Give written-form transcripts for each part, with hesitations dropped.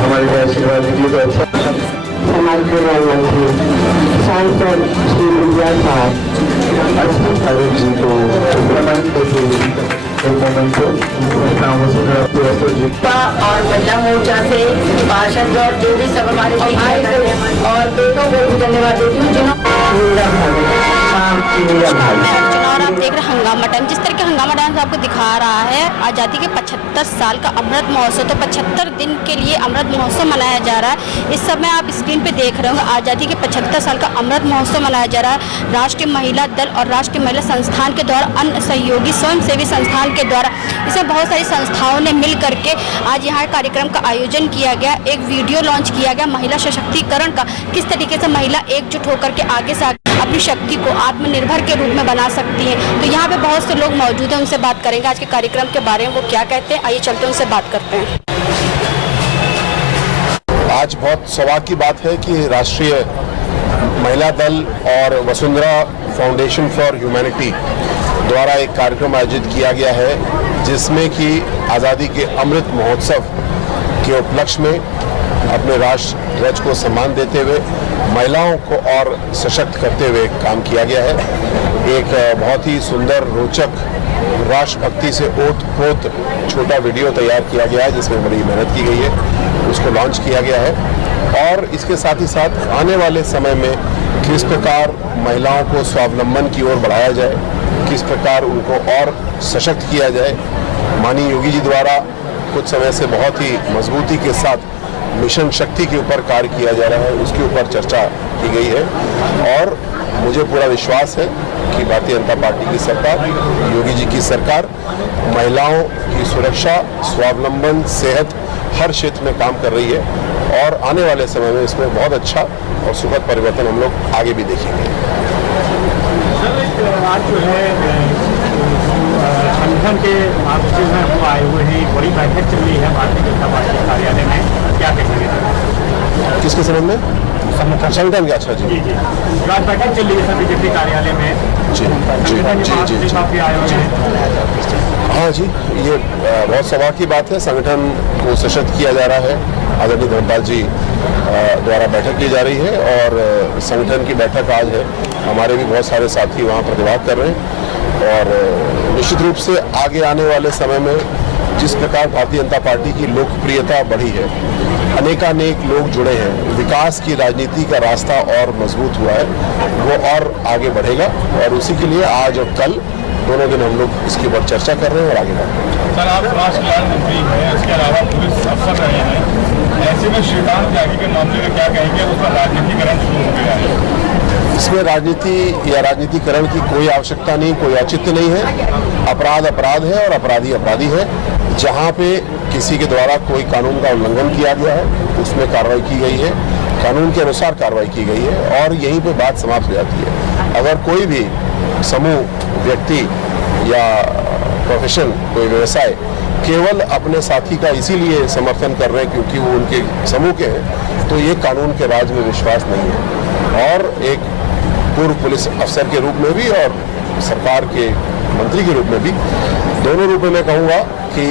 हमारे आशीर्वाद दीजिए तो अच्छा। समाज कल्याण मंत्री सांसद श्री विजय साहब जी को और महिला मोर्चा से पार्षद और जो भी सब हमारे और बेटों को भी धन्यवाद देती हूँ और आप देख रहे हैं हंगामा टाइम। जिस तरह के हंगामा डांस आपको दिखा रहा है, आज़ादी के 75 साल का अमृत महोत्सव, तो 75 दिन के लिए अमृत महोत्सव मनाया जा रहा है। इस समय आप स्क्रीन पे देख रहे होंगे आज़ादी के 75 साल का अमृत महोत्सव मनाया जा रहा है। राष्ट्रीय महिला दल और राष्ट्रीय महिला संस्थान के द्वारा, अन्य सहयोगी स्वयंसेवी संस्थान के द्वारा, इसमें बहुत सारी संस्थाओं ने मिल करके आज यहाँ कार्यक्रम का आयोजन किया गया। एक वीडियो लॉन्च किया गया महिला सशक्तिकरण का, किस तरीके से महिला एकजुट होकर के आगे से अपनी शक्ति को आत्मनिर्भर के रूप में बना सकती है। तो यहाँ पे बहुत से लोग मौजूद हैं, उनसे बात करेंगे आज के कार्यक्रम के बारे में, वो क्या कहते हैं। आइए चलते हैं उनसे बात करते हैं। आज बहुत सौभाग्य की बात है कि राष्ट्रीय महिला दल और वसुंधरा फाउंडेशन फॉर ह्यूमैनिटी द्वारा एक कार्यक्रम आयोजित किया गया है, जिसमें कि आज़ादी के अमृत महोत्सव के उपलक्ष्य में अपने राष्ट्र ध्वज को सम्मान देते हुए महिलाओं को और सशक्त करते हुए काम किया गया है। एक बहुत ही सुंदर, रोचक, राष्ट्रभक्ति से ओत-प्रोत छोटा वीडियो तैयार किया गया है, जिसमें बड़ी मेहनत की गई है। उसको लॉन्च किया गया है और इसके साथ ही साथ आने वाले समय में किस प्रकार महिलाओं को स्वावलंबन की ओर बढ़ाया जाए, किस प्रकार उनको और सशक्त किया जाए। माननीय योगी जी द्वारा कुछ समय से बहुत ही मजबूती के साथ मिशन शक्ति के ऊपर कार्य किया जा रहा है, उसके ऊपर चर्चा की गई है और मुझे पूरा विश्वास है कि भारतीय जनता पार्टी की सरकार, योगी जी की सरकार महिलाओं की सुरक्षा, स्वावलंबन, सेहत हर क्षेत्र में काम कर रही है और आने वाले समय में इसमें बहुत अच्छा और सुखद परिवर्तन हम लोग आगे भी देखेंगे। आज जो है संगठन के मार्गदर्शन में हम आए हुए हैं, एक बड़ी बैठक चल रही है भारतीय जनता पार्टी कार्यालय में, क्या कहेंगे? किसके संबंध में? संगठन के। अच्छा जी जी आज बैठक चल रही है बीजेपी कार्यालय में। जी काफी आए हुए हैं। हाँ जी, ये बहुत सौभाग्य की बात है। संगठन को सशक्त किया जा रहा है, आदरणीय धर्मपाल जी द्वारा बैठक की जा रही है और संगठन की बैठक आज है। हमारे भी बहुत सारे साथी वहाँ प्रतिभाग कर रहे हैं और निश्चित रूप से आगे आने वाले समय में जिस प्रकार भारतीय जनता पार्टी की लोकप्रियता बढ़ी है, अनेकानेक लोग जुड़े हैं, विकास की राजनीति का रास्ता और मजबूत हुआ है, वो और आगे बढ़ेगा और उसी के लिए आज और कल दोनों दिन हम लोग इसके ऊपर चर्चा कर रहे हैं और आगे बढ़ रहे हैं। सर, आप राष्ट्र कल्याण मंत्री हैं, इसके अलावा पुलिस अफसर रहे हैं, ऐसे में श्रीकांत त्यागी के मामले में क्या कहेंगे? उसका राजनीतिकरण शुरू हो गया है। इसमें राजनीति या राजनीतिकरण की कोई आवश्यकता नहीं, कोई औचित्य नहीं है। अपराध अपराध है और अपराधी अपराधी है। जहाँ पे किसी के द्वारा कोई कानून का उल्लंघन किया गया है, उसमें कार्रवाई की गई है, कानून के अनुसार कार्रवाई की गई है और यहीं पे बात समाप्त हो जाती है। अगर कोई भी समूह, व्यक्ति या प्रोफेशन, कोई व्यवसाय केवल अपने साथी का इसीलिए समर्थन कर रहे हैं क्योंकि वो उनके समूह के हैं, तो ये कानून के राज में विश्वास नहीं है। और एक पूर्व पुलिस अफसर के रूप में भी और सरकार के मंत्री के रूप में भी, दोनों रूप में मैं कहूँगा कि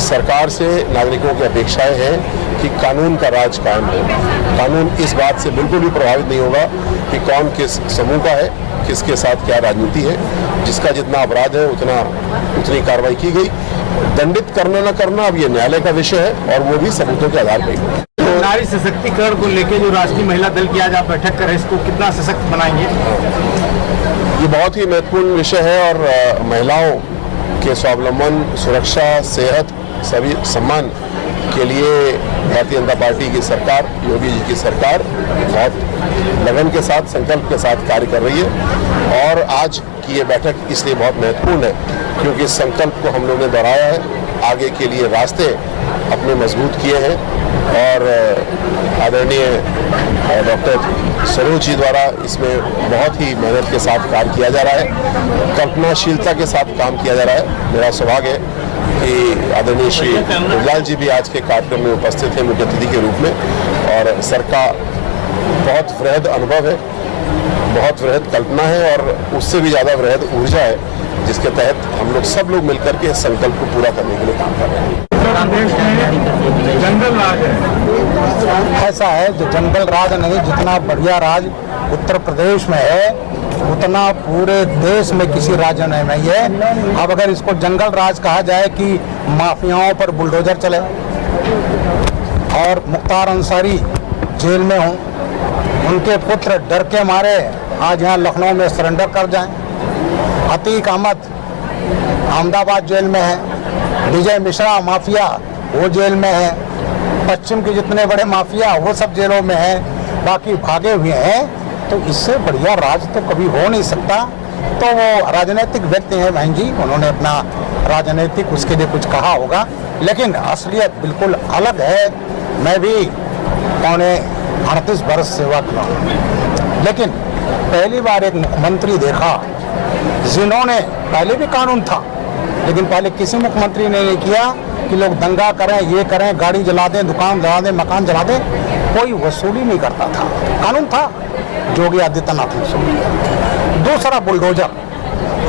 सरकार से नागरिकों की अपेक्षाएं हैं कि कानून का राज कायम हो। कानून इस बात से बिल्कुल भी प्रभावित नहीं होगा कि कौन किस समूह का है, किसके साथ क्या राजनीति है। जिसका जितना अपराध है उतनी कार्रवाई की गई। दंडित करना न करना अब ये न्यायालय का विषय है और वो भी सबूतों के आधार पर। नारी सशक्तिकरण को लेकर जो राष्ट्रीय महिला दल की आज आप बैठक कर रहे हैं, इसको कितना सशक्त बनाएंगे? ये बहुत ही महत्वपूर्ण विषय है और महिलाओं के स्वावलंबन, सुरक्षा, सेहत, सभी सम्मान के लिए भारतीय जनता पार्टी की सरकार, योगी जी की सरकार बहुत लगन के साथ, संकल्प के साथ कार्य कर रही है। और आज की ये बैठक इसलिए बहुत महत्वपूर्ण है क्योंकि इस संकल्प को हम लोगों ने दोहराया है, आगे के लिए रास्ते अपने मजबूत किए हैं और आदरणीय डॉक्टर सरोज जी द्वारा इसमें बहुत ही मेहनत के साथ कार्य किया जा रहा है, कल्पनाशीलता के साथ काम किया जा रहा है। मेरा सौभाग्य है कि आदरणीय श्री गुजराल जी भी आज के कार्यक्रम में उपस्थित हैं मुख्य अतिथि के रूप में, और सर का बहुत वृहद अनुभव है, बहुत वृहद कल्पना है और उससे भी ज़्यादा वृहद ऊर्जा है, जिसके तहत हम लोग सब लोग मिलकर के इस संकल्प को पूरा करने के लिए काम कर रहे हैं। जंगल राज है, ऐसा है जो जंगल राज नहीं, जितना बढ़िया राज उत्तर प्रदेश में है उतना पूरे देश में किसी राज्य में नहीं है। अब अगर इसको जंगल राज कहा जाए कि माफियाओं पर बुलडोजर चले और मुख्तार अंसारी जेल में हों, उनके पुत्र डर के मारे आज यहाँ लखनऊ में सरेंडर कर जाएं, अतीक अहमद अहमदाबाद जेल में है, विजय मिश्रा माफिया वो जेल में है, पश्चिम के जितने बड़े माफिया वो सब जेलों में हैं, बाकी भागे हुए हैं। तो इससे बढ़िया राज तो कभी हो नहीं सकता। तो वो राजनीतिक व्यक्ति हैं बहन जी, उन्होंने अपना राजनीतिक उसके लिए कुछ कहा होगा, लेकिन असलियत बिल्कुल अलग है। मैं भी पौने 38 वर्ष सेवा किया, लेकिन पहली बार एक मुख्यमंत्री देखा जिन्होंने, पहले भी कानून था लेकिन पहले किसी मुख्यमंत्री ने नहीं किया कि लोग दंगा करें, ये करें, गाड़ी जला दें, दुकान जला दें, मकान जला दें, कोई वसूली नहीं करता था, कानून था, योगी आदित्यनाथ ने वसूली किया। दूसरा बुलडोजर,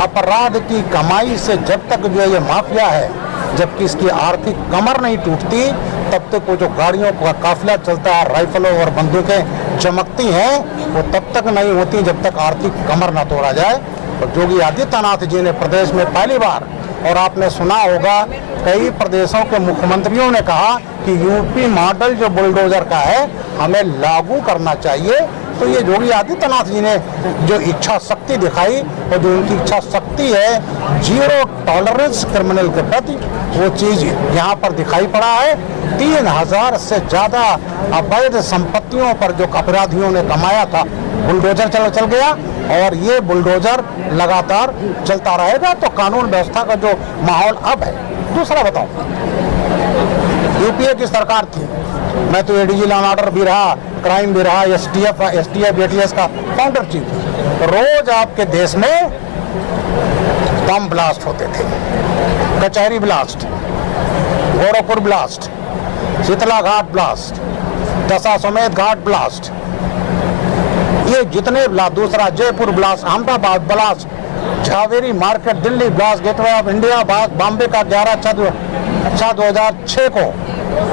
अपराध की कमाई से जब तक जो ये माफिया है, जबकि इसकी आर्थिक कमर नहीं टूटती तब तक वो जो गाड़ियों का काफिला चलता है, राइफलों और बंदूकें चमकती हैं, वो तब तक नहीं होती जब तक आर्थिक कमर ना तोड़ा जाए। और योगी आदित्यनाथ जी ने प्रदेश में पहली बार, और आपने सुना होगा कई प्रदेशों के मुख्यमंत्रियों ने कहा कि यूपी मॉडल जो बुलडोजर का है हमें लागू करना चाहिए। तो ये योगी आदित्यनाथ जी ने जो इच्छा शक्ति दिखाई और जो उनकी इच्छा शक्ति है जीरो टॉलरेंस क्रिमिनल के प्रति, वो चीज यहाँ पर दिखाई पड़ा है। 3000 से ज्यादा अवैध संपत्तियों पर जो अपराधियों ने कमाया था, बुलडोजर चल गया और ये बुलडोजर लगातार चलता रहेगा। तो कानून व्यवस्था का जो माहौल अब है। दूसरा बताओ, यूपीए की सरकार थी, मैं तो एडीजी लॉ एंड ऑर्डर भी रहा, क्राइम भी रहा, एसटीएफ एटीएस का फाउंडर चीफ। रोज आपके देश में बम ब्लास्ट होते थे, कचहरी ब्लास्ट, गोरखपुर ब्लास्ट, शीतला घाट ब्लास्ट, दशाश्वमेध घाट ब्लास्ट, ये जितने ब्लास्ट, दूसरा Jaipur blast, Ahmedabad blast, Jhaveri market, Delhi blast, gateway of India Bombay का 11/6/2006 को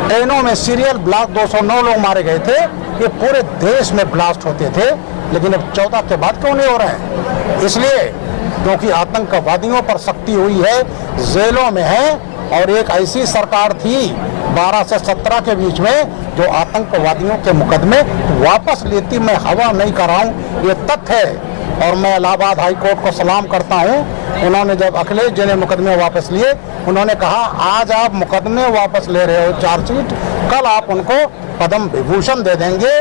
ट्रेनों में सीरियल ब्लास्ट 209 लोग मारे गए थे। ये पूरे देश में ब्लास्ट होते थे, लेकिन अब 14 के बाद क्यों नहीं हो रहे हैं? इसलिए क्योंकि आतंकवादियों पर सख्ती हुई है, जेलों में है। और एक ऐसी सरकार थी 12 से 17 के बीच में जो आतंकवादियों के मुकदमे वापस लेती। मैं हवा नहीं कर रहा हूँ, ये तथ्य है। और मैं इलाहाबाद हाई कोर्ट को सलाम करता हूँ, उन्होंने जब अखिलेश जी ने मुकदमे वापस लिए, उन्होंने कहा आज आप मुकदमे वापस ले रहे हो, चार्जशीट, कल आप उनको पद्म विभूषण दे देंगे।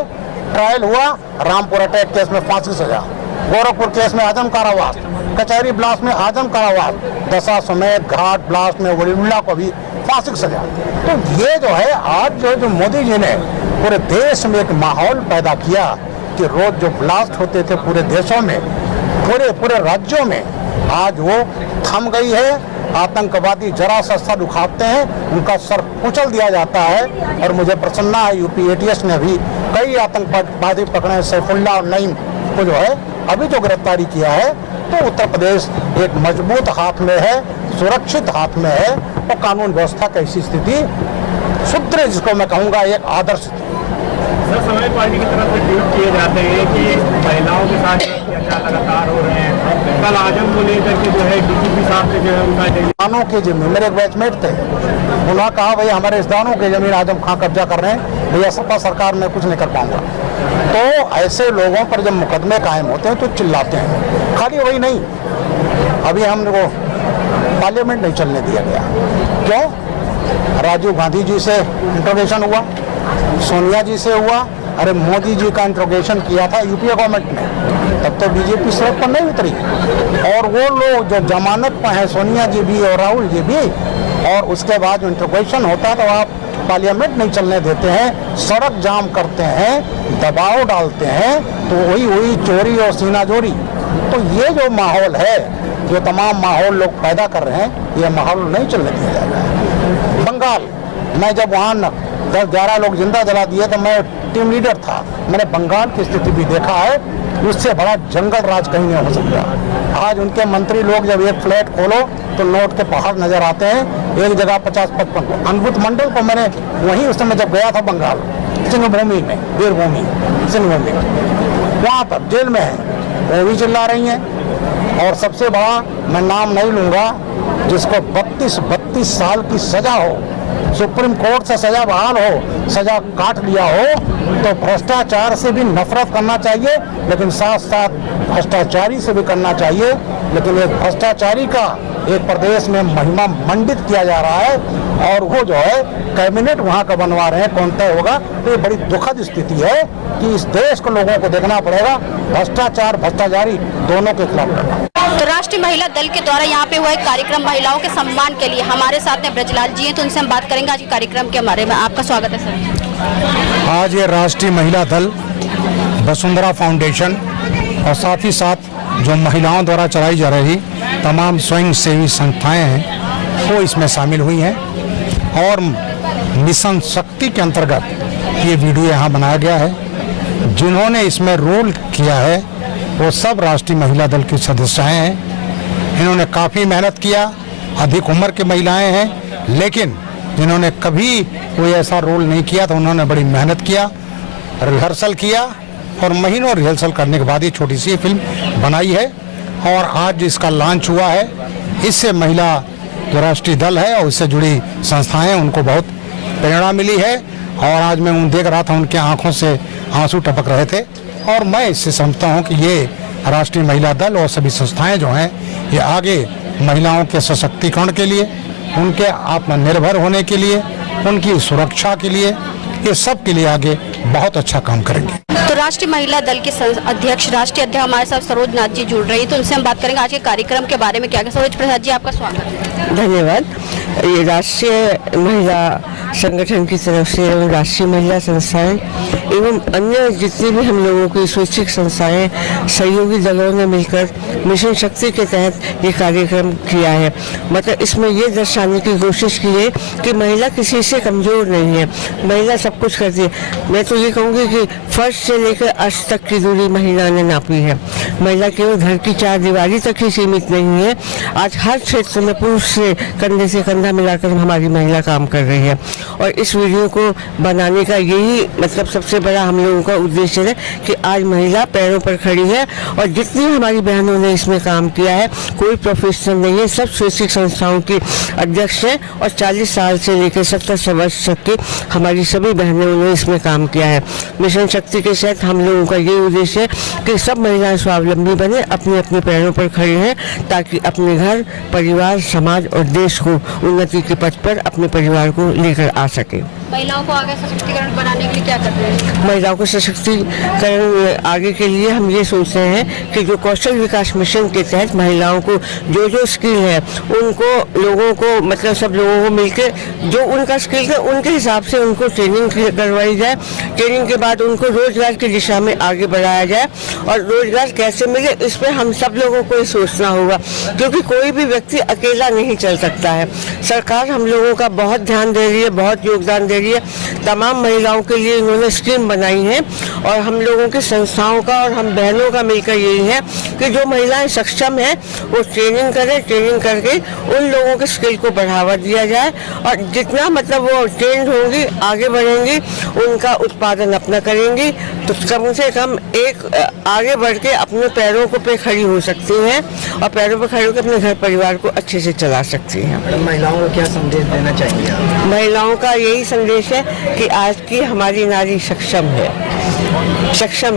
ट्रायल हुआ, रामपुर अटैक केस में फांसी सजा, गोरखपुर केस में आजम कारावास, कचहरी ब्लास्ट में आजम कारावास, दशाश्वमेध घाट ब्लास्ट में वलीउल्लाह को भी फांसी की सजा। तो ये जो है आज जो मोदी जी ने पूरे देश में एक माहौल पैदा किया कि रोज जो ब्लास्ट होते थे पूरे देशों में, पूरे राज्यों में, आज वो थम गई है। आतंकवादी जरा सा सर उखाड़ते हैं, उनका सर कुचल दिया जाता है। और मुझे प्रसन्नता है यूपी एटीएस ने भी कई आतंकवादी पकड़े, सैफुल्लाह और नईम को जो है अभी जो गिरफ्तारी किया है। तो उत्तर प्रदेश एक मजबूत हाथ में है, सुरक्षित हाथ में है। और कानून व्यवस्था की ऐसी स्थिति सुदृढ़, जिसको मैं कहूँगा एक आदर्श। समाजवादी पार्टी की तरफ से ट्वीट किए जाते हैं कि महिलाओं के साथ अत्याचार लगातार हो रहे हैं। कल आजम को लेकर के जो है डीजीपी साहब से जो है उनका रिश्तेदारों की जमीन, मेरे एक बैचमेट थे, उन्होंने कहा भाई हमारे रिश्तेदारों की जमीन आजम खां कब्जा कर रहे हैं। भैया सपा सरकार में कुछ नहीं कर पाऊंगा। तो ऐसे लोगों पर जब मुकदमे कायम होते हैं तो चिल्लाते हैं। खाली वही नहीं, अभी हमको पार्लियामेंट नहीं चलने दिया गया। क्यों? राजीव गांधी जी से इंट्रोगेशन हुआ, सोनिया जी से हुआ, अरे मोदी जी का इंट्रोगेशन किया था यूपीए गवर्नमेंट ने, तब तो बीजेपी सड़क पर नहीं उतरी। और वो लोग जो जमानत पर हैं, सोनिया जी भी और राहुल जी भी, और उसके बाद जो इंट्रोगेशन होता है तो आप पार्लियामेंट नहीं चलने देते हैं, सड़क जाम करते हैं, दबाव डालते हैं, तो वही हुई चोरी और सीनाजोरी। तो ये जो माहौल है, जो तमाम माहौल लोग पैदा कर रहे हैं, ये माहौल नहीं चलने दिया जाएगा। बंगाल, मैं जब वहाँ 10-11 लोग जिंदा जला दिए तो मैं टीम लीडर था, मैंने बंगाल की स्थिति भी देखा है। उससे बड़ा जंगल राज कहीं नहीं हो सकता। आज उनके मंत्री लोग जब एक फ्लैट खोलो तो नोट के पहाड़ नजर आते हैं, एक जगह 50-55। अनबुत मंडल को मैंने वहीं उस समय जब गया था बंगाल, सिंहभूमि में, वीरभूमि सिंहभूमि, वहाँ पर जेल में है, वो भी चिल्ला रही हैं। और सबसे बड़ा, मैं नाम नहीं लूँगा, जिसको 32 साल की सजा हो, सुप्रीम कोर्ट से सजा बहाल हो, सजा काट लिया हो, तो भ्रष्टाचार से भी नफरत करना चाहिए, लेकिन साथ साथ भ्रष्टाचारी से भी करना चाहिए। लेकिन एक भ्रष्टाचारी का एक प्रदेश में महिमा मंडित किया जा रहा है, और वो जो है कैबिनेट वहाँ का बनवा रहे हैं, कौन तय होगा। तो ये बड़ी दुखद स्थिति है कि इस देश को लोगों को देखना पड़ेगा, भ्रष्टाचार भ्रष्टाचारी दोनों के खिलाफ लड़ना। तो राष्ट्रीय महिला दल के द्वारा यहाँ पे हुआ एक कार्यक्रम महिलाओं के सम्मान के लिए, हमारे साथ में ब्रजलाल जी हैं, तो उनसे हम बात करेंगे आज के कार्यक्रम के बारे में। आपका स्वागत है सर। आज ये राष्ट्रीय महिला दल, वसुंधरा फाउंडेशन और साथ ही साथ जो महिलाओं द्वारा चलाई जा रही तमाम स्वयं सेवी संस्थाएं हैं, वो इसमें शामिल हुई हैं। और मिशन शक्ति के अंतर्गत ये वीडियो यहाँ बनाया गया है। जिन्होंने इसमें रोल किया है वो सब राष्ट्रीय महिला दल की सदस्याएं हैं। इन्होंने काफ़ी मेहनत किया, अधिक उम्र की महिलाएं हैं, लेकिन जिन्होंने कभी कोई ऐसा रोल नहीं किया तो उन्होंने बड़ी मेहनत किया, रिहर्सल किया, और महीनों रिहर्सल करने के बाद ये छोटी सी फिल्म बनाई है। और आज इसका लॉन्च हुआ है। इससे महिला जो राष्ट्रीय दल है और इससे जुड़ी संस्थाएं, उनको बहुत प्रेरणा मिली है। और आज मैं देख रहा था, उनके आंखों से आंसू टपक रहे थे। और मैं इससे समझता हूं कि ये राष्ट्रीय महिला दल और सभी संस्थाएं जो हैं, ये आगे महिलाओं के सशक्तिकरण के लिए, उनके आत्मनिर्भर होने के लिए, उनकी सुरक्षा के लिए, ये सब के लिए आगे बहुत अच्छा काम करेंगे। तो राष्ट्रीय महिला दल के अध्यक्ष, राष्ट्रीय अध्यक्ष हमारे साथ सरोज नाथ जी जुड़ रही है, तो उनसे हम बात करेंगे आज के कार्यक्रम के बारे में। क्या सरोज प्रसाद जी, आपका स्वागत है। धन्यवाद। ये राष्ट्रीय महिला संगठन की तरफ से एवं राष्ट्रीय महिला संस्थाएं एवं अन्य जितनी भी हम लोगों की स्वैच्छिक संस्थाएं, सहयोगी दलों ने मिलकर मिशन शक्ति के तहत ये कार्यक्रम किया है। मतलब इसमें ये दर्शाने की कोशिश की है कि महिला किसी से कमज़ोर नहीं है, महिला सब कुछ करती है। मैं तो ये कहूँगी कि फर्श से लेकर अर्श तक की दूरी महिला ने नापी है। महिला केवल घर की चार दीवारी तक ही सीमित नहीं है, आज हर क्षेत्र में पुरुष से कंधा मिलाकर हमारी महिला काम कर रही है। और इस वीडियो को बनाने का यही मतलब सबसे बड़ा हम लोगों का उद्देश्य है कि आज महिला पैरों पर खड़ी है। और जितनी हमारी बहनों ने इसमें काम किया है, कोई प्रोफेशनल नहीं है, सब स्वैच्छिक संस्थाओं की अध्यक्ष हैं। और 40 साल से लेकर 70 वर्ष तक की हमारी सभी बहनों ने इसमें काम किया है। मिशन शक्ति के तहत हम लोगों का यही उद्देश्य है कि सब महिलाएं स्वावलंबी बने, अपने अपने पैरों पर खड़ी हैं, ताकि अपने घर, परिवार, समाज और देश को उन्नति के पथ पर अपने परिवार को लेकर आ सके। महिलाओं को आगे सशक्तिकरण बनाने के लिए क्या कर रहे हैं? महिलाओं को सशक्तिकरण आगे के लिए हम ये सोच रहे हैं कि जो कौशल विकास मिशन के तहत महिलाओं को जो स्किल है, उनको लोगों को मतलब सब लोगों को मिलकर जो उनका स्किल है उनके हिसाब से उनको ट्रेनिंग करवाई जाए। ट्रेनिंग के बाद उनको रोजगार की दिशा में आगे बढ़ाया जाए। और रोजगार कैसे मिले, इस पर हम सब लोगों को ही सोचना होगा, क्योंकि कोई भी व्यक्ति अकेला नहीं चल सकता है। सरकार हम लोगों का बहुत ध्यान दे रही है, बहुत योगदान दे रही है। तमाम महिलाओं के लिए इन्होंने स्कीम बनाई है। और हम लोगों की संस्थाओं का और हम बहनों का मिलकर यही है कि जो महिलाएं सक्षम हैं वो ट्रेनिंग करें, ट्रेनिंग करके उन लोगों के स्किल को बढ़ावा दिया जाए। और जितना मतलब वो ट्रेंड होंगी, आगे बढ़ेंगी, उनका उत्पादन अपना करेंगी, तो कम से कम एक आगे बढ़ के अपने पैरों पे खड़ी हो सकती हैं और पैरों पर खड़ी होकर अपने घर परिवार को अच्छे से चला सकती हैं। महिलाओं को क्या संदेश देना चाहिए? महिलाओं का यही संदेश संदेश है कि आज की हमारी नारी सक्षम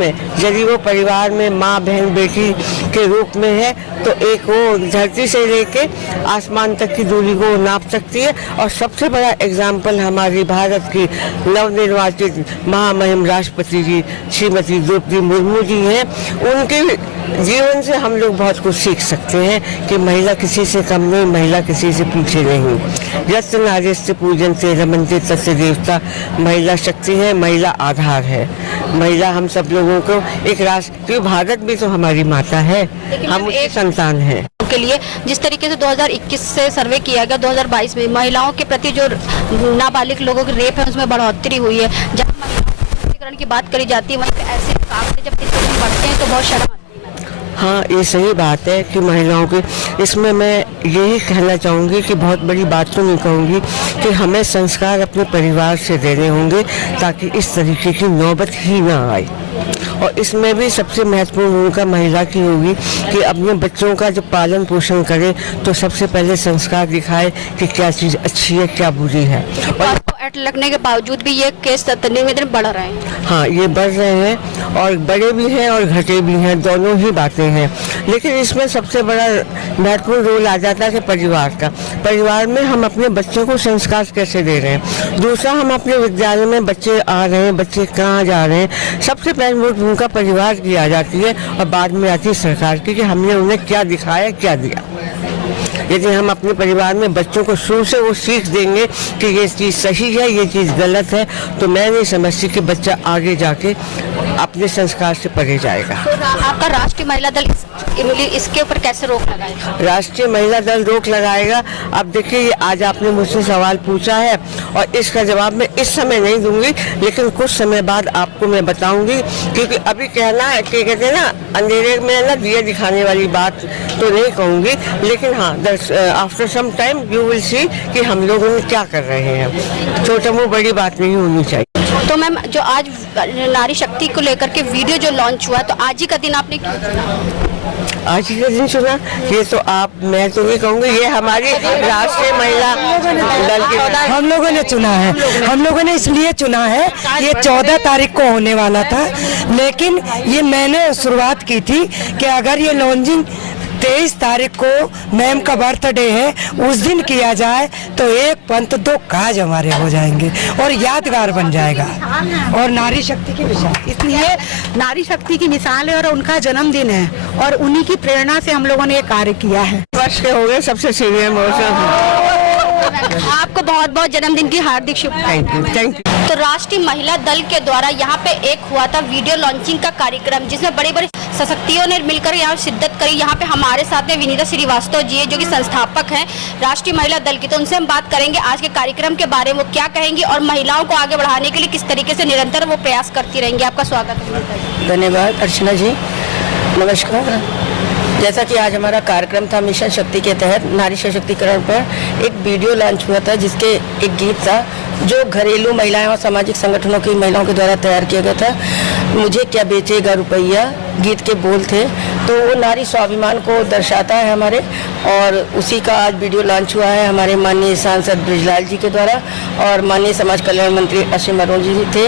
है। यदि वो परिवार में माँ, बहन, बेटी के रूप में है तो एक वो धरती से लेके आसमान तक की दूरी को नाप सकती है। और सबसे बड़ा एग्जाम्पल हमारी भारत की नवनिर्वाचित महामहिम राष्ट्रपति जी श्रीमती द्रौपदी मुर्मू जी हैं। उनके जीवन से हम लोग बहुत कुछ सीख सकते हैं कि महिला किसी से कम नहीं, महिला किसी से पीछे नहीं। यत्र नार्यस्य पूज्यन्ते रमन्ते तस्य देवता। महिला शक्ति है, महिला आधार है। महिला हम सब लोगों को एक राष्ट्र, क्योंकि भारत भी तो हमारी माता है, हम उसकी संतान हैं। के लिए जिस तरीके से 2021 से सर्वे किया गया, 2022 में महिलाओं के प्रति जो नाबालिग लोगों के रेप है उसमें बढ़ोतरी हुई है। जब महिलाओं की बात करी जाती है वहीं पे ऐसे काम जब इस बढ़ते हैं तो बहुत शर्म आती है। हाँ, ये सही बात है कि महिलाओं की, इसमें मैं यही कहना चाहूँगी कि बहुत बड़ी बात तो नहीं कहूँगी कि हमें संस्कार अपने परिवार से देने होंगे ताकि इस तरीके की नौबत ही ना आए। और इसमें भी सबसे महत्वपूर्ण भूमिका महिला की होगी कि अपने बच्चों का जब पालन पोषण करे तो सबसे पहले संस्कार दिखाए कि क्या चीज़ अच्छी है, क्या बुरी है। और एक्ट लगने के बावजूद भी ये केस दिन में दिन बढ़ रहे हैं। हाँ, ये बढ़ रहे हैं और बड़े भी हैं और घटे भी हैं, दोनों ही बातें हैं। लेकिन इसमें सबसे बड़ा महत्वपूर्ण रोल आ जाता है कि परिवार का। परिवार में हम अपने बच्चों को संस्कार कैसे दे रहे हैं। दूसरा, हम अपने विद्यालय में बच्चे आ रहे हैं, बच्चे कहाँ जा रहे हैं, सबसे पहले भूमिका परिवार की आ जाती है और बाद में आती है सरकार की कि हमने उन्हें क्या दिखाया, क्या दिया। यदि हम अपने परिवार में बच्चों को शुरू से वो सीख देंगे कि ये चीज़ सही है, ये चीज़ गलत है, तो मैं नहीं समझती कि बच्चा आगे जाके अपने संस्कार से परे जाएगा। तो आपका राष्ट्रीय महिला दल इसके ऊपर कैसे रोक लगाएगा? राष्ट्रीय महिला दल रोक लगाएगा। अब देखिए, आज आपने मुझसे सवाल पूछा है और इसका जवाब मैं इस समय नहीं दूंगी, लेकिन कुछ समय बाद आपको मैं बताऊंगी, क्योंकि अभी कहना है कि कहते हैं ना, अंधेरे में ना दिया दिखाने वाली बात तो नहीं कहूँगी, लेकिन हाँ, after some time you will see कि हम लोग क्या कर रहे हैं। छोटा मुँह बड़ी बात नहीं होनी चाहिए। तो मैम, जो आज नारी शक्ति को लेकर के वीडियो जो लॉन्च हुआ, तो आज ही का दिन आपने क्यों चुना? आज ही का दिन चुना, ये तो मैं तो नहीं कहूँगी, ये हमारी राष्ट्रीय महिला दल की हम लोगों ने चुना है। हम लोगों ने इसलिए चुना है, ये 14 तारीख को होने वाला था, लेकिन ये मैंने शुरुआत की थी कि अगर ये लॉन्चिंग 23 तारीख को मैम का बर्थडे है, उस दिन किया जाए तो एक पंथ दो काज हमारे हो जाएंगे और यादगार बन जाएगा। और नारी शक्ति की मिसाल, इसलिए नारी शक्ति की मिसाल है और उनका जन्मदिन है और उन्हीं की प्रेरणा से हम लोगों ने ये कार्य किया है। वर्ष के हो गए, सबसे सीनियर मोर्चा। आपको बहुत बहुत जन्मदिन की हार्दिक शुभकामनाएं। Thank you. तो राष्ट्रीय महिला दल के द्वारा यहाँ पे एक हुआ था वीडियो लॉन्चिंग का कार्यक्रम, जिसमें बड़ी बड़ी सशक्तियों ने मिलकर यहाँ शिद्दत करी। यहाँ पे हमारे साथ में विनीता श्रीवास्तव जी है, जो कि संस्थापक हैं राष्ट्रीय महिला दल की। तो उनसे हम बात करेंगे आज के कार्यक्रम के बारे में, वो क्या कहेंगी और महिलाओं को आगे बढ़ाने के लिए किस तरीके से निरंतर वो प्रयास करती रहेंगी। आपका स्वागत है। धन्यवाद अर्चना जी, नमस्कार। जैसा कि आज हमारा कार्यक्रम था मिशन शक्ति के तहत नारी सशक्तिकरण पर एक वीडियो लॉन्च हुआ था, जिसके एक गीत था जो घरेलू महिलाएं और सामाजिक संगठनों की महिलाओं के द्वारा तैयार किया गया था। मुझे क्या बेचेगा रुपया, गीत के बोल थे। तो वो नारी स्वाभिमान को दर्शाता है हमारे, और उसी का आज वीडियो लॉन्च हुआ है हमारे माननीय सांसद बृजलाल जी के द्वारा, और माननीय समाज कल्याण मंत्री असीम अरुण जी थे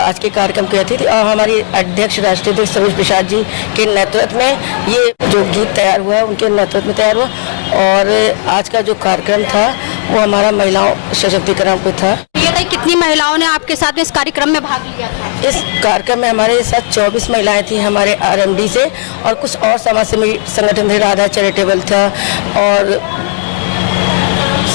आज के कार्यक्रम के अतिथि, और हमारी अध्यक्ष राष्ट्रीय अध्यक्ष सरोज प्रसाद जी के नेतृत्व में ये जो गीत तैयार हुआ, उनके नेतृत्व में तैयार हुआ। और आज का जो कार्यक्रम था वो हमारा महिलाओं सशक्तिकरण पे था। कितनी महिलाओं ने आपके साथ में इस कार्यक्रम में भाग लिया था? इस कार्यक्रम में हमारे साथ 24 महिलाएं थी हमारे आरएमडी से, और कुछ और समाजसेवी संगठन थे, राधा चैरिटेबल था और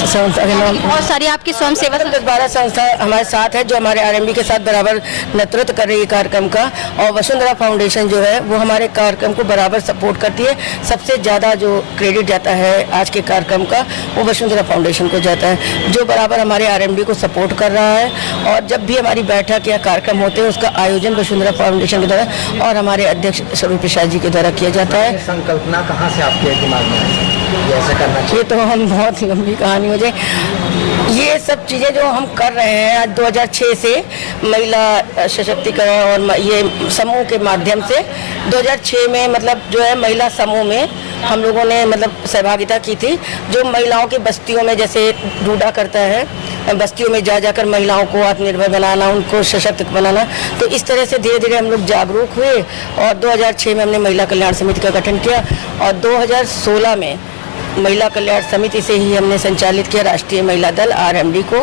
बहुत सारी आपकी स्वयं सेवा 12 संस्था हमारे साथ है जो हमारे आरएमबी के साथ बराबर नेतृत्व कर रही है कार्यक्रम का। और वसुंधरा फाउंडेशन जो है वो हमारे कार्यक्रम को बराबर सपोर्ट करती है। सबसे ज़्यादा जो क्रेडिट जाता है आज के कार्यक्रम का वो वसुंधरा फाउंडेशन को जाता है, जो बराबर हमारे आरएमबी को सपोर्ट कर रहा है। और जब भी हमारी बैठक या कार्यक्रम होते हैं उसका आयोजन वसुंधरा फाउंडेशन के द्वारा और हमारे अध्यक्ष सरोज प्रसाद जी के द्वारा किया जाता है। संकल्पना कहाँ से आपके दिमाग में ऐसा करना चाहिए? ये तो हम बहुत लंबी कहानी मुझे। ये सब चीज़ें जो हम कर रहे हैं आज 2006 से महिला सशक्तिकरण और ये समूह के माध्यम से 2006 में मतलब जो है महिला समूह में हम लोगों ने मतलब सहभागिता की थी, जो महिलाओं की बस्तियों में जैसे डूडा करता है, बस्तियों में जा जाकर महिलाओं को आत्मनिर्भर बनाना, उनको सशक्त बनाना। तो इस तरह से धीरे धीरे हम लोग जागरूक हुए और 2006 में हमने महिला कल्याण समिति का गठन किया और 2016 में महिला कल्याण समिति से ही हमने संचालित किया राष्ट्रीय महिला दल RMD को,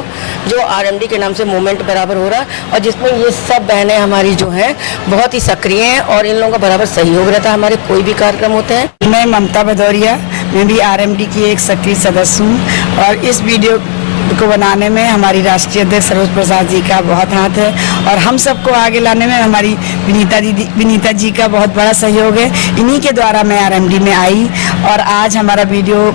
जो RMD के नाम से मूवमेंट बराबर हो रहा और जिसमें ये सब बहनें हमारी जो हैं बहुत ही सक्रिय हैं और इन लोगों का बराबर सहयोग रहता है हमारे कोई भी कार्यक्रम होते हैं। मैं ममता भदौरिया, मैं भी RMD की एक सक्रिय सदस्य हूँ और इस वीडियो को बनाने में हमारी राष्ट्रीय अध्यक्ष सरोज प्रसाद जी का बहुत हाथ है और हम सबको आगे लाने में हमारी विनीता जी का बहुत बड़ा सहयोग है। इन्हीं के द्वारा मैं RMD में आई और आज हमारा वीडियो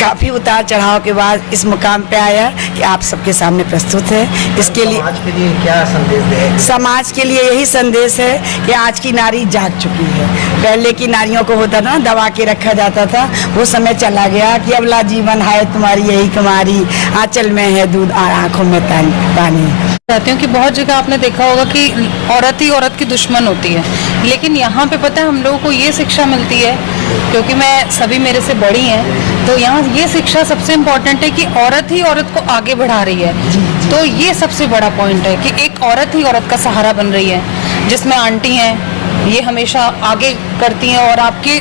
काफ़ी उतार चढ़ाव के बाद इस मुकाम पे आया कि आप सबके सामने प्रस्तुत है। इसके लिए समाज के लिए क्या संदेश दें? समाज के लिए यही संदेश है कि आज की नारी जाग चुकी है। पहले की नारियों को होता था दबा के रखा जाता था, वो समय चला गया कि अबला जीवन है तुम्हारी यही कुमारी, आंचल में है दूध और आंखों में पानी। चाहती हूँ कि बहुत जगह आपने देखा होगा कि औरत ही औरत की दुश्मन होती है, लेकिन यहाँ पे पता है हम लोगों को ये शिक्षा मिलती है, क्योंकि मैं सभी मेरे से बड़ी हैं, तो यहाँ ये शिक्षा सबसे इम्पोर्टेंट है कि औरत ही औरत को आगे बढ़ा रही है। तो ये सबसे बड़ा पॉइंट है कि एक औरत ही औरत का सहारा बन रही है, जिसमें आंटी हैं ये हमेशा आगे करती हैं और आपकी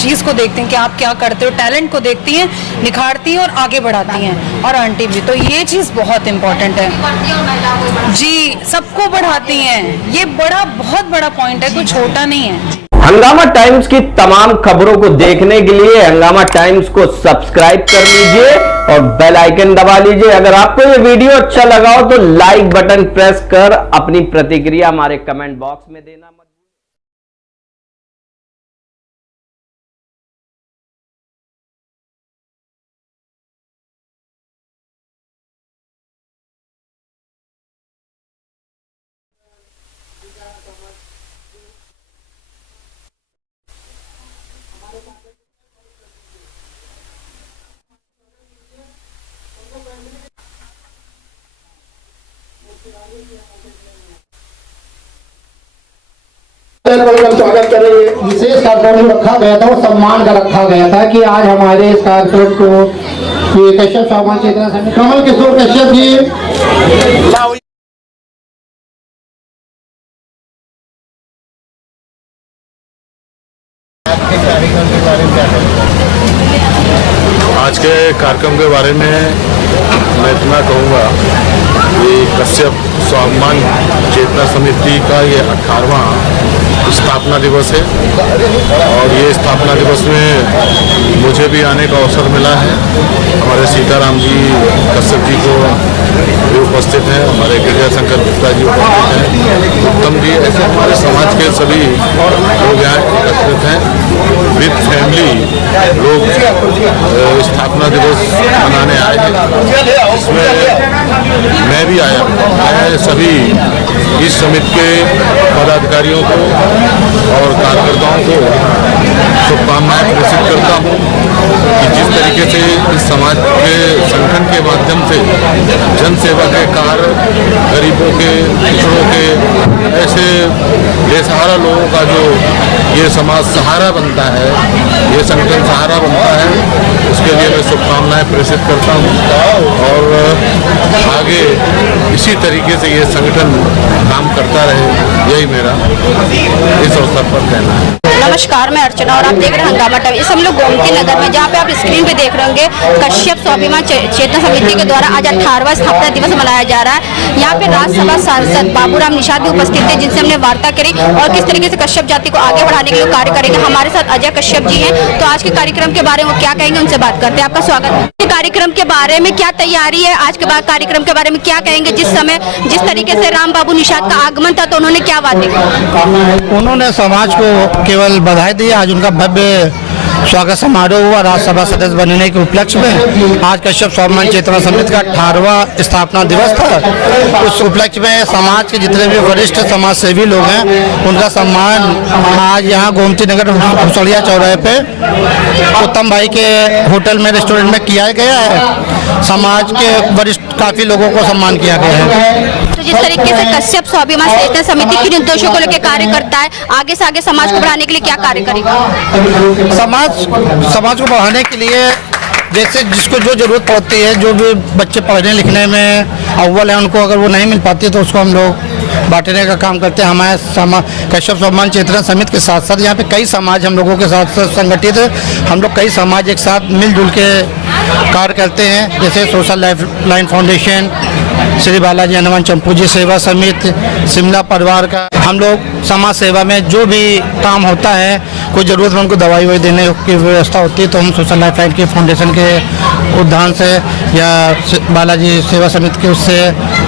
चीज़ को देखती हैं कि आप क्या करते हो, टैलेंट को देखती हैं, निखारती हैं और आगे बढ़ाती हैं, और आंटी भी। तो ये चीज़ बहुत इम्पोर्टेंट है जी, सबको बढ़ाती हैं। ये बहुत बड़ा पॉइंट है, कोई छोटा नहीं है। हंगामा टाइम्स की तमाम खबरों को देखने के लिए हंगामा टाइम्स को सब्सक्राइब कर लीजिए और बेल आइकन दबा लीजिए। अगर आपको ये वीडियो अच्छा लगा हो तो लाइक बटन प्रेस कर अपनी प्रतिक्रिया हमारे कमेंट बॉक्स में देना मत। स्वागत करेंगे। विशेष कार्यक्रम रखा गया था, वो सम्मान का रखा गया था कि आज हमारे इस कार्यक्रम को ये कश्यप सामान चेतना समिति कमल किशोर कश्यप जी आज के कार्यक्रम के बारे में मैं इतना कहूँगा कि कश्यप स्वाभिमान चेतना समिति का ये 18वां स्थापना दिवस है और ये स्थापना दिवस में मुझे भी आने का अवसर मिला है। हमारे सीताराम जी कश्यप जी को भी उपस्थित हैं, हमारे गिरिजा शंकर गुप्ता जी उपस्थित हैं, उत्तम जी, ऐसे हमारे समाज के सभी लोग यहाँ एकत्रित हैं। विद फैमिली लोग स्थापना दिवस मनाने आए हैं, इसमें मैं भी आया। मैं सभी इस समिति के पदाधिकारियों को और कार्यकर्ताओं को शुभकामनाएं प्रेषित करता हूँ कि जिस तरीके से इस समाज के संगठन के माध्यम से जन सेवा के कार्य, गरीबों के, पिछड़ों के, ऐसे बेसहारा लोगों का जो ये समाज सहारा बनता है, ये संगठन सहारा बनता है, उसके लिए मैं शुभकामनाएं प्रेषित करता हूँ और आगे इसी तरीके से ये संगठन काम करता रहे, यही मेरा इस अवसर पर कहना है। नमस्कार, मैं अर्चना और आप देख रहे हैं हंगामा टाइम्स। इस हम लोग गोमती नगर में, जहाँ पे आप स्क्रीन पे देख रहे होंगे, कश्यप स्वाभिमान चेतना समिति के द्वारा आज 18वां स्थापना दिवस मनाया जा रहा है। यहाँ पे राज्यसभा सांसद बाबूराम निषाद भी उपस्थित थे, जिनसे हमने वार्ता करी और किस तरीके से कश्यप जाति को आगे बढ़ाने के लिए कार्य करेंगे। हमारे साथ अजय कश्यप जी हैं, तो आज के कार्यक्रम के बारे में क्या कहेंगे, उनसे बात करते हैं। आपका स्वागत है। कार्यक्रम के बारे में क्या तैयारी है, आज के बाद कार्यक्रम के बारे में क्या कहेंगे? जिस तरीके से राम बाबू निषाद का आगमन था, तो उन्होंने क्या बातें की? उन्होंने समाज को केवल बधाई दी। आज उनका भव्य स्वागत समारोह हुआ राज्यसभा सदस्य बनने के उपलक्ष्य में। आज कश्यप स्वाभिमान चेतना समिति का 18वां स्थापना दिवस था। उस उपलक्ष्य में समाज के जितने भी वरिष्ठ समाज सेवी लोग हैं उनका सम्मान आज यहाँ गोमती नगर भुसड़िया चौराहे पे उत्तम भाई के होटल में रेस्टोरेंट में किया गया है। समाज के वरिष्ठ काफी लोगों को सम्मान किया गया है। तो जिस तरीके से कश्यप स्वाभिमान चेतना समिति किन उद्देश्यों को लेकर कार्य करता है, आगे से आगे समाज को बढ़ाने के लिए क्या कार्य करेगा? समाज को बढ़ाने के लिए जैसे जिसको जो जरूरत पड़ती है, जो भी बच्चे पढ़ने लिखने में अव्वल है उनको अगर वो नहीं मिल पाती है तो उसको हम लोग बांटने का काम करते हैं। हमारे कश्यप स्वाभिमान चेतना समिति के साथ साथ यहाँ पे कई समाज हम लोगों के साथ संगठित है। हम लोग कई समाज एक साथ मिलजुल के कार्य करते हैं, जैसे social life line foundation, Shri Balaji Hanuman Champu ji सेवा समिति, शिमला परिवार का। हम लोग समाज सेवा में जो भी काम होता है, कोई ज़रूरतमंद को दवाई ववाई देने की व्यवस्था होती है तो हम सोशल लाइफ लाइन के फाउंडेशन के उद्यान से या बालाजी सेवा समिति के उससे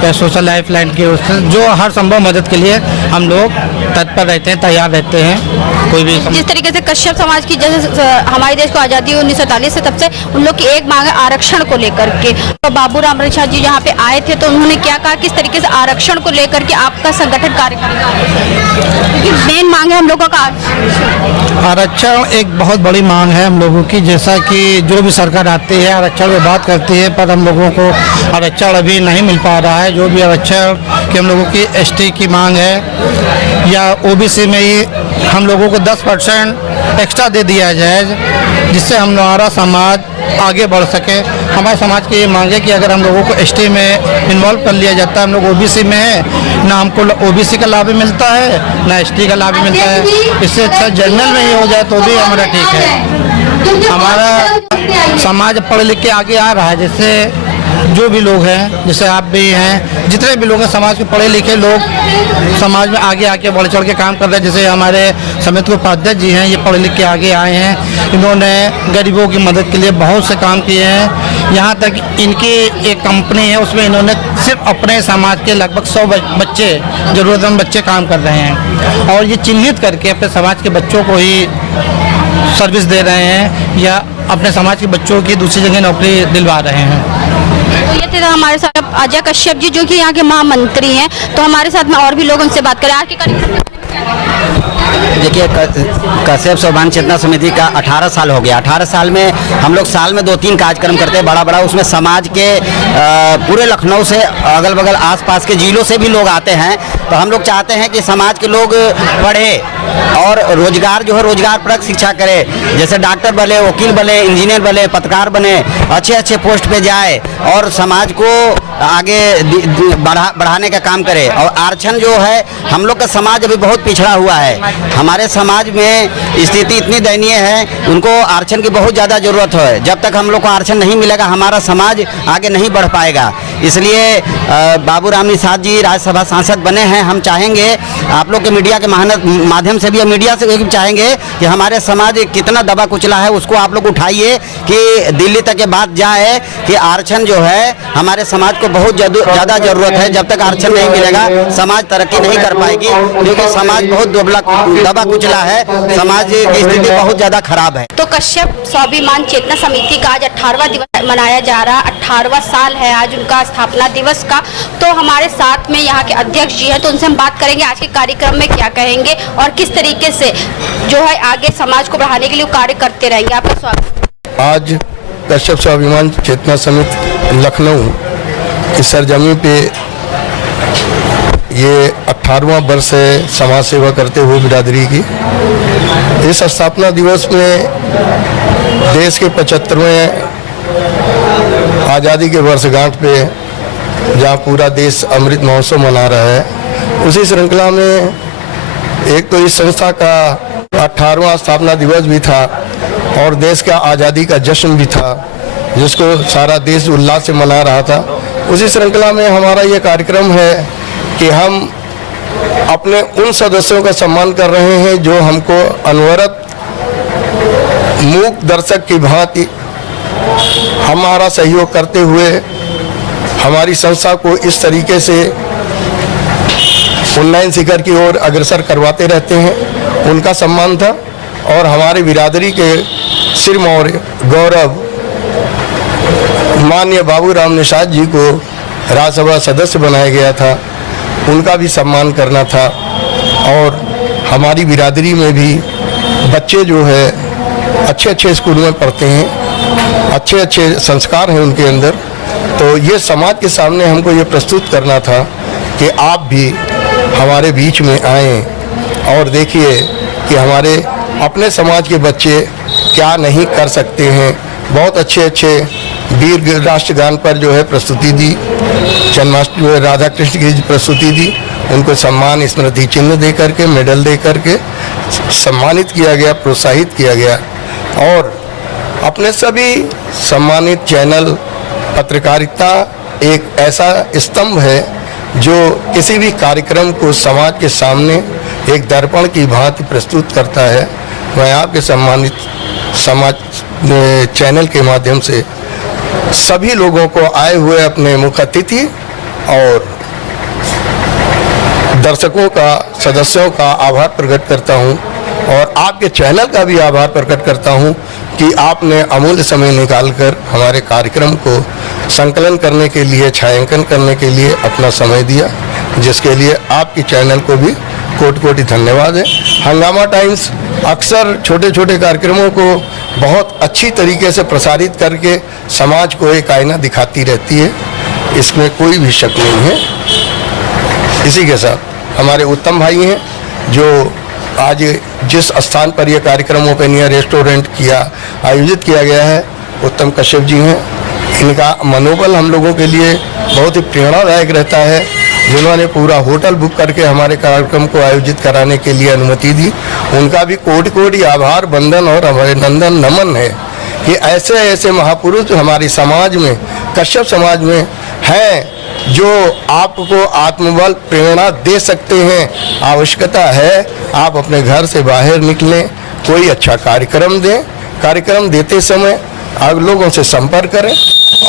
या सोशल लाइफ लाइन के उससे जो हर संभव मदद के लिए हम लोग तत्पर रहते हैं, तैयार रहते हैं। कोई भी जिस तरीके से कश्यप समाज की जैसे हमारे देश को आज़ादी 1947 से तब से उन लोग की एक मांग है आरक्षण को लेकर के। तो बाबूराम प्रसाद जी यहाँ पे आए थे तो उन्होंने क्या कहा, किस तरीके से आरक्षण को लेकर के आपका संगठन कार्य करेगा? क्योंकि मेन मांग है हम लोगों का आरक्षण एक बहुत बड़ी मांग है हम लोगों की। जैसा कि जो भी सरकार आती है आरक्षण में बात करती है, पर हम लोगों को आरक्षण अभी नहीं मिल पा रहा है। जो भी आरक्षण की हम लोगों की एसटी की मांग है या ओबीसी में ही हम लोगों को 10% एक्स्ट्रा दे दिया जाए, जिससे हमारा समाज आगे बढ़ सके। हमारे समाज की ये मांग है कि अगर हम लोगों को एसटी में इन्वॉल्व कर लिया जाता है, हम लोग ओबीसी में है ना, हमको ओबीसी का लाभ भी मिलता है ना एसटी का लाभ भी मिलता है। इससे अच्छा जनरल में ही हो जाए तो भी हमारा ठीक है। हमारा समाज पढ़ लिख के आगे आ रहा है, जैसे जो भी लोग हैं, जैसे आप भी हैं, जितने भी लोग हैं समाज के पढ़े लिखे लोग समाज में आगे आके बढ़ चढ़ के काम कर रहे हैं। जैसे हमारे समिति के उपाध्यक्ष जी हैं, ये पढ़े लिख के आगे आए हैं। इन्होंने गरीबों की मदद के लिए बहुत से काम किए हैं। यहाँ तक इनकी एक कंपनी है, उसमें इन्होंने सिर्फ अपने समाज के लगभग 100 बच्चे, ज़रूरतमंद बच्चे काम कर रहे हैं और ये चिन्हित करके अपने समाज के बच्चों को ही सर्विस दे रहे हैं या अपने समाज के बच्चों की दूसरी जगह नौकरी दिलवा रहे हैं। तो ये थे हमारे साथ अजय कश्यप जी जो कि यहाँ के महामंत्री हैं। तो हमारे साथ में और भी लोग उनसे बात करें। आज के कार्यक्रम देखिए, कश्यप स्वाभिमान चेतना समिति का 18 साल हो गया। 18 साल में हम लोग साल में 2-3 कार्यक्रम करते हैं बड़ा बड़ा। उसमें समाज के पूरे लखनऊ से अगल बगल आसपास के जिलों से भी लोग आते हैं। तो हम लोग चाहते हैं कि समाज के लोग पढ़े और रोजगार जो है रोजगारपरक शिक्षा करे, जैसे डॉक्टर बने, वकील बने, इंजीनियर बने, पत्रकार बने, अच्छे अच्छे पोस्ट पे जाए और समाज को आगे बढ़ाने का काम करे। और आरक्षण जो है, हम लोग का समाज अभी बहुत पिछड़ा हुआ है। हमारे समाज में स्थिति इतनी दयनीय है, उनको आरक्षण की बहुत ज़्यादा ज़रूरत है। जब तक हम लोग को आरक्षण नहीं मिलेगा हमारा समाज आगे नहीं बढ़ पाएगा। इसलिए बाबूराम निषाद जी राज्यसभा सांसद बने हैं। हम चाहेंगे आप लोग के मीडिया के माध्यम से भी, मीडिया से भी चाहेंगे कि हमारे समाज कितना दबा कुचला है उसको आप लोग उठाइए कि दिल्ली तक ये बात जाए कि आरक्षण जो है हमारे समाज को बहुत ज़्यादा ज़रूरत है। जब तक आरक्षण नहीं मिलेगा समाज तरक्की नहीं कर पाएगी, क्योंकि समाज बहुत दबा कुचला है, समाज की स्थिति बहुत ज़्यादा खराब है। तो कश्यप स्वाभिमान चेतना समिति का आज 18वां दिवस मनाया जा रहा है। 18वां साल है आज उनका स्थापना दिवस का। तो हमारे साथ में यहाँ के अध्यक्ष जी हैं, तो उनसे हम बात करेंगे आज के कार्यक्रम में क्या कहेंगे और किस तरीके से जो है आगे समाज को बढ़ाने के लिए कार्य करते रहेंगे। आपका स्वागत। आज कश्यप स्वाभिमान चेतना समिति लखनऊ की सरजमी पे ये 18वां वर्ष है समाज सेवा करते हुए बिरादरी की। इस स्थापना दिवस में देश के 75वें आज़ादी के वर्षगांठ पे जहाँ पूरा देश अमृत महोत्सव मना रहा है, उसी श्रृंखला में एक तो इस संस्था का 18वां स्थापना दिवस भी था और देश का आज़ादी का जश्न भी था, जिसको सारा देश उल्लास से मना रहा था। उसी श्रृंखला में हमारा ये कार्यक्रम है कि हम अपने उन सदस्यों का सम्मान कर रहे हैं जो हमको अनवरत मूक दर्शक की भांति हमारा सहयोग करते हुए हमारी संस्था को इस तरीके से उन्नयन शिखर की ओर अग्रसर करवाते रहते हैं। उनका सम्मान था और हमारी बिरादरी के सिरमौर गौरव माननीय बाबूराम निषाद जी को राज्यसभा सदस्य बनाया गया था, उनका भी सम्मान करना था। और हमारी बिरादरी में भी बच्चे जो है अच्छे अच्छे स्कूल में पढ़ते हैं, अच्छे अच्छे संस्कार हैं उनके अंदर। तो ये समाज के सामने हमको ये प्रस्तुत करना था कि आप भी हमारे बीच में आएँ और देखिए कि हमारे अपने समाज के बच्चे क्या नहीं कर सकते हैं। बहुत अच्छे अच्छे वीर राष्ट्रगान पर जो है प्रस्तुति दी, जन्माष्टमी राधा कृष्ण की प्रस्तुति दी, उनको सम्मान स्मृति चिन्ह दे करके, मेडल दे करके सम्मानित किया गया, प्रोत्साहित किया गया। और अपने सभी सम्मानित चैनल, पत्रकारिता एक ऐसा स्तंभ है जो किसी भी कार्यक्रम को समाज के सामने एक दर्पण की भांति प्रस्तुत करता है। मैं आपके सम्मानित समाज चैनल के माध्यम से सभी लोगों को आए हुए अपने मुख्य अतिथि और दर्शकों का, सदस्यों का आभार प्रकट करता हूं और आपके चैनल का भी आभार प्रकट करता हूं कि आपने अमूल्य समय निकालकर हमारे कार्यक्रम को संकलन करने के लिए, छायांकन करने के लिए अपना समय दिया, जिसके लिए आपके चैनल को भी कोटि कोटि धन्यवाद है। हंगामा टाइम्स अक्सर छोटे छोटे कार्यक्रमों को बहुत अच्छी तरीके से प्रसारित करके समाज को एक आईना दिखाती रहती है, इसमें कोई भी शक नहीं है। इसी के साथ हमारे उत्तम भाई हैं जो आज जिस स्थान पर यह कार्यक्रम ओपन एयर रेस्टोरेंट आयोजित किया गया है, उत्तम कश्यप जी हैं। इनका मनोबल हम लोगों के लिए बहुत ही प्रेरणादायक रहता है, जिन्होंने पूरा होटल बुक करके हमारे कार्यक्रम को आयोजित कराने के लिए अनुमति दी। उनका भी कोटि कोटि आभार, वंदन और अभिनंदन नमन है कि ऐसे ऐसे महापुरुष हमारे समाज में, कश्यप समाज में हैं, जो आपको आत्मबल प्रेरणा दे सकते हैं। आवश्यकता है आप अपने घर से बाहर निकलें, कोई अच्छा कार्यक्रम दें, कार्यक्रम देते समय आप लोगों से संपर्क करें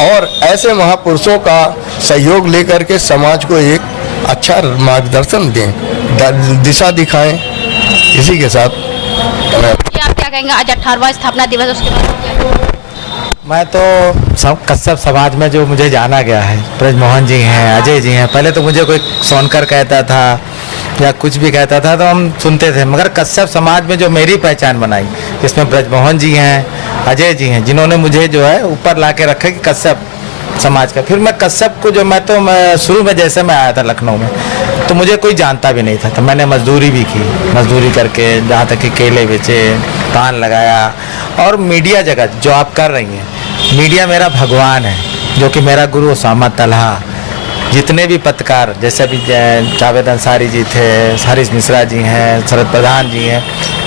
और ऐसे महापुरुषों का सहयोग लेकर के समाज को एक अच्छा मार्गदर्शन दें, दिशा दिखाएं। इसी के साथ आप क्या कहेंगे, आज 18वां स्थापना दिवस, उसके बाद मैं तो कश्यप समाज में जो मुझे जाना गया है, ब्रजमोहन जी हैं, अजय जी हैं। पहले तो मुझे कोई सोनकर कहता था या कुछ भी कहता था तो हम सुनते थे, मगर कश्यप समाज में जो मेरी पहचान बनाई, जिसमें ब्रजमोहन जी हैं, अजय जी हैं, जिन्होंने मुझे जो है ऊपर ला के रखा कि कश्यप समाज का। फिर मैं कश्यप को जो मैं शुरू में जैसे मैं आया था लखनऊ में, तो मुझे कोई जानता भी नहीं था, तो मैंने मजदूरी भी की, मजदूरी करके जहाँ तक कि केले बेचे, पान लगाया। और मीडिया जगत जो आप कर रही हैं, मीडिया मेरा भगवान है, जो कि मेरा गुरु उसामा तलहा, जितने भी पत्रकार, जैसे अभी जावेद अंसारी जी थे, हरीश मिश्रा जी हैं, शरद प्रधान जी हैं,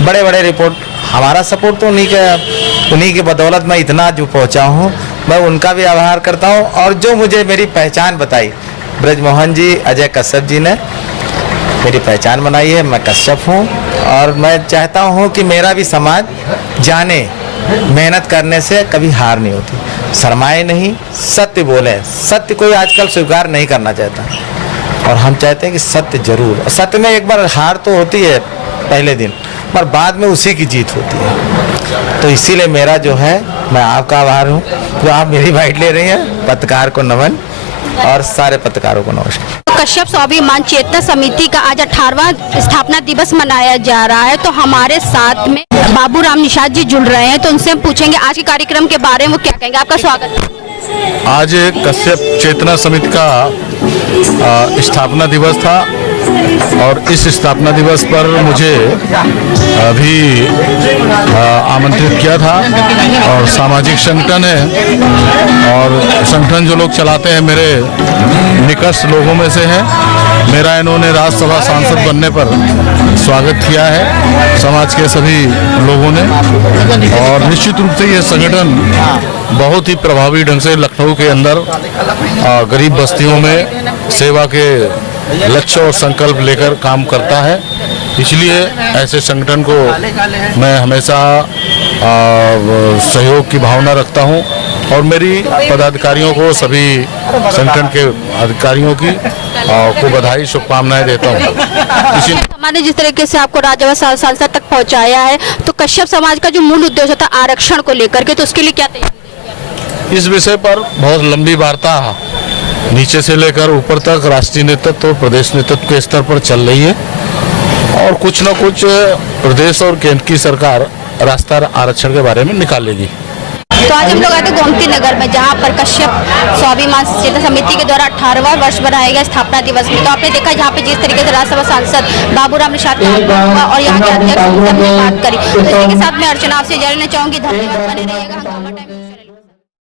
बड़े बड़े रिपोर्ट, हमारा सपोर्ट तो उन्हीं के बदौलत मैं इतना जो पहुंचा हूं। मैं उनका भी आभार करता हूं। और जो मुझे मेरी पहचान बताई, ब्रजमोहन जी, अजय कश्यप जी ने मेरी पहचान बनाई है। मैं कश्यप हूं और मैं चाहता हूं कि मेरा भी समाज जाने, मेहनत करने से कभी हार नहीं होती, शर्माए नहीं, सत्य बोले। सत्य कोई आजकल स्वीकार नहीं करना चाहता और हम चाहते हैं कि सत्य जरूर। सत्य में एक बार हार तो होती है पहले दिन, पर बाद में उसी की जीत होती है। तो इसीलिए मेरा जो है, मैं आपका आभार हूँ जो आप मेरी बाइट ले रही हैं। पत्रकार को नमन और सारे पत्रकारों को नमस्कार। कश्यप स्वाभिमान चेतना समिति का आज 18वां स्थापना दिवस मनाया जा रहा है, तो हमारे साथ में बाबूराम निषाद जी जुड़ रहे हैं, तो उनसे हम पूछेंगे आज के कार्यक्रम के बारे में वो क्या कहेंगे। आपका स्वागत है। आज कश्यप चेतना समिति का स्थापना दिवस था और इस स्थापना दिवस पर मुझे भी आमंत्रित किया था। और सामाजिक संगठन है और संगठन जो लोग चलाते हैं मेरे निकट लोगों में से हैं। मेरा इन्होंने राज्यसभा सांसद बनने पर स्वागत किया है समाज के सभी लोगों ने। और निश्चित रूप से ये संगठन बहुत ही प्रभावी ढंग से लखनऊ के अंदर गरीब बस्तियों में सेवा के लक्ष्य और संकल्प लेकर काम करता है। इसलिए ऐसे संगठन को मैं हमेशा सहयोग की भावना रखता हूं और मेरी पदाधिकारियों को, सभी संगठन के अधिकारियों की को बधाई, शुभकामनाएं देता हूँ। समाज ने जिस तरीके से आपको राज्यसभा सांसद तक पहुंचाया है, तो कश्यप समाज का जो मूल उद्देश्य था आरक्षण को लेकर के, तो उसके लिए क्या तैयारी? इस विषय पर बहुत लंबी वार्ता नीचे से लेकर ऊपर तक राष्ट्रीय नेतृत्व और प्रदेश नेतृत्व के स्तर पर चल रही है और कुछ न कुछ प्रदेश और केंद्र की सरकार रास्ता आरक्षण के बारे में निकालेगी। तो आज हम लोग आए थे गोमती नगर में, जहां पर कश्यप स्वाभिमान चेतना समिति के द्वारा 18वां वर्ष बनाया गया स्थापना दिवस में। तो आपने देखा यहाँ पे जिस तरीके से राज्यसभा सांसद बाबूराम निषाद का हुआ और यहाँ के अध्यक्ष ने बात करी। तो इसी के साथ मैं अर्चना आपसे जानना चाहूंगी। धन्यवाद, बने रहिएगा।